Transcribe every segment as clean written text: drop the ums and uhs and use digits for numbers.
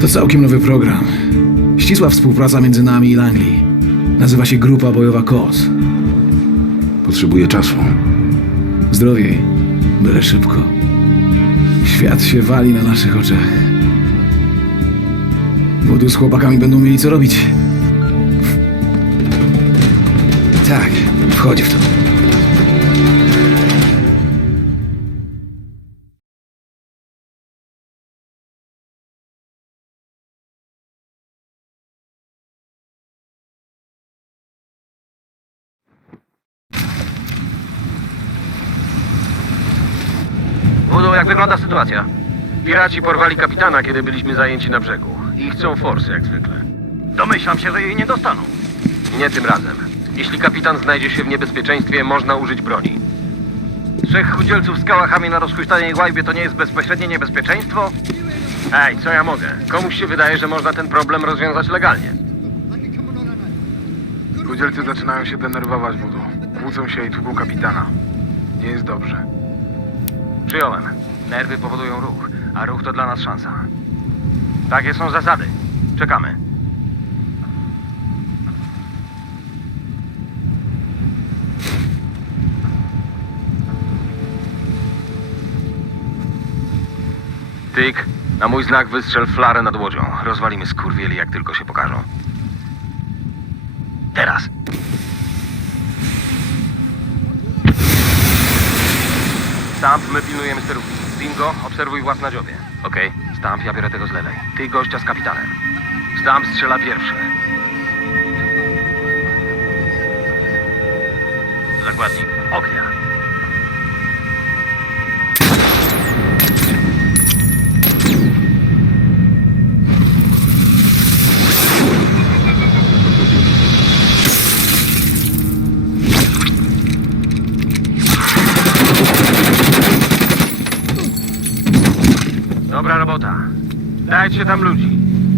To całkiem nowy program. Ścisła współpraca między nami i Langley. Nazywa się Grupa Bojowa KOS. Potrzebuję czasu. Zdrowiej, byle szybko. Świat się wali na naszych oczach. Młodu z chłopakami będą mieli co robić. Tak, wchodzi w to. Wudu, jak wygląda sytuacja? Piraci porwali kapitana, kiedy byliśmy zajęci na brzegu. I chcą forsy, jak zwykle. Domyślam się, że jej nie dostaną. Nie tym razem. Jeśli kapitan znajdzie się w niebezpieczeństwie, można użyć broni. 3 chudzielców z kałachami na rozhuśtanej łajbie to nie jest bezpośrednie niebezpieczeństwo? Ej, co ja mogę? Komuś się wydaje, że można ten problem rozwiązać legalnie. Chudzielcy zaczynają się denerwować, Wudu. Kłócą się i tłuką kapitana. Nie jest dobrze. Przyjąłem. Nerwy powodują ruch, a ruch to dla nas szansa. Takie są zasady. Czekamy. Tyk, na mój znak wystrzel flarę nad łodzią. Rozwalimy skurwieli, jak tylko się pokażą. Teraz. Stamp, my pilnujemy sterówki. Bingo, obserwuj włas na dziobie. Okej, Stamp, ja biorę tego z lewej. Ty gościa z kapitanem. Stamp strzela pierwszy. Zakładnik, ognia. Dobra robota. Dajcie tam ludzi.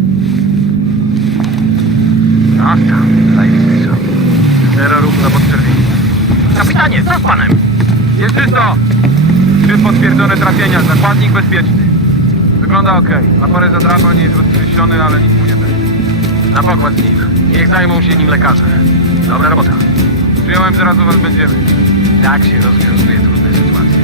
No tam, zajebisty są. Zero ruchu na podczerwieni. Kapitanie, co z panem? Jest czysto! 3 potwierdzone trafienia, zakładnik bezpieczny. Wygląda okej. Ma parę zadrapań, jest roztrzęsiony, ale nic mu nie będzie. Na pokład z nim. Niech zajmą się nim lekarze. Dobra robota. Przyjąłem, zaraz u was będziemy. Tak się rozwiązuje trudne sytuacje.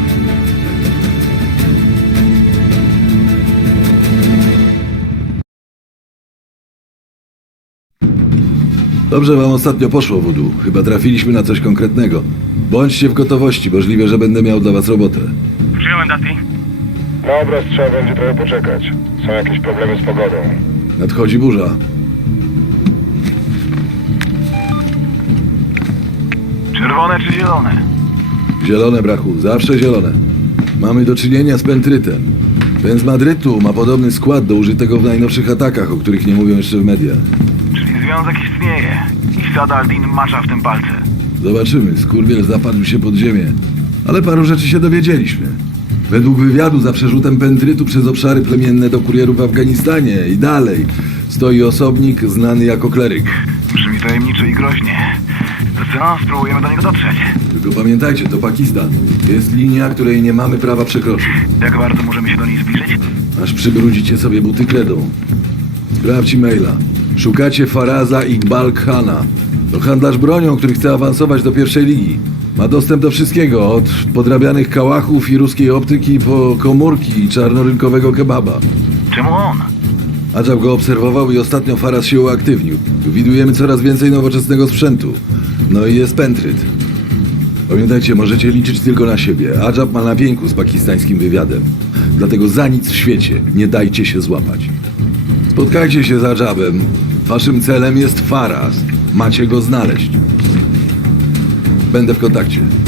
Dobrze wam ostatnio poszło, Wudu. Chyba trafiliśmy na coś konkretnego. Bądźcie w gotowości, możliwe, że będę miał dla was robotę. Przyjąłem, Dusty. Na obraz trzeba będzie trochę poczekać. Są jakieś problemy z pogodą. Nadchodzi burza. Czerwone czy zielone? Zielone, brachu, zawsze zielone. Mamy do czynienia z pentrytem. Ten z Madrytu ma podobny skład do użytego w najnowszych atakach, o których nie mówią jeszcze w mediach. Czyli związek istnieje. I Sad al-Din macza w tym palce. Zobaczymy, skurwiel zapadł się pod ziemię. Ale paru rzeczy się dowiedzieliśmy. Według wywiadu za przerzutem pentrytu przez obszary plemienne do kurierów w Afganistanie i dalej stoi osobnik znany jako kleryk. Brzmi tajemniczo i groźnie. To co? Spróbujemy do niego dotrzeć. Tylko pamiętajcie, to Pakistan. Jest linia, której nie mamy prawa przekroczyć. Jak bardzo możemy się do niej zbliżyć? Aż przybrudzicie sobie buty kredą. Sprawdź maila. Szukacie Faraza Iqbal Khana. To handlarz bronią, który chce awansować do pierwszej ligi. Ma dostęp do wszystkiego, od podrabianych kałachów i ruskiej optyki po komórki i czarnorynkowego kebaba. Czemu on? Adżab go obserwował i ostatnio Faraz się uaktywnił. Widujemy coraz więcej nowoczesnego sprzętu. No i jest pentryt. Pamiętajcie, możecie liczyć tylko na siebie. Adżab ma na pieńku z pakistańskim wywiadem. Dlatego za nic w świecie nie dajcie się złapać. Spotkajcie się z Adżabem. Waszym celem jest Faraz. Macie go znaleźć. Będę w kontakcie.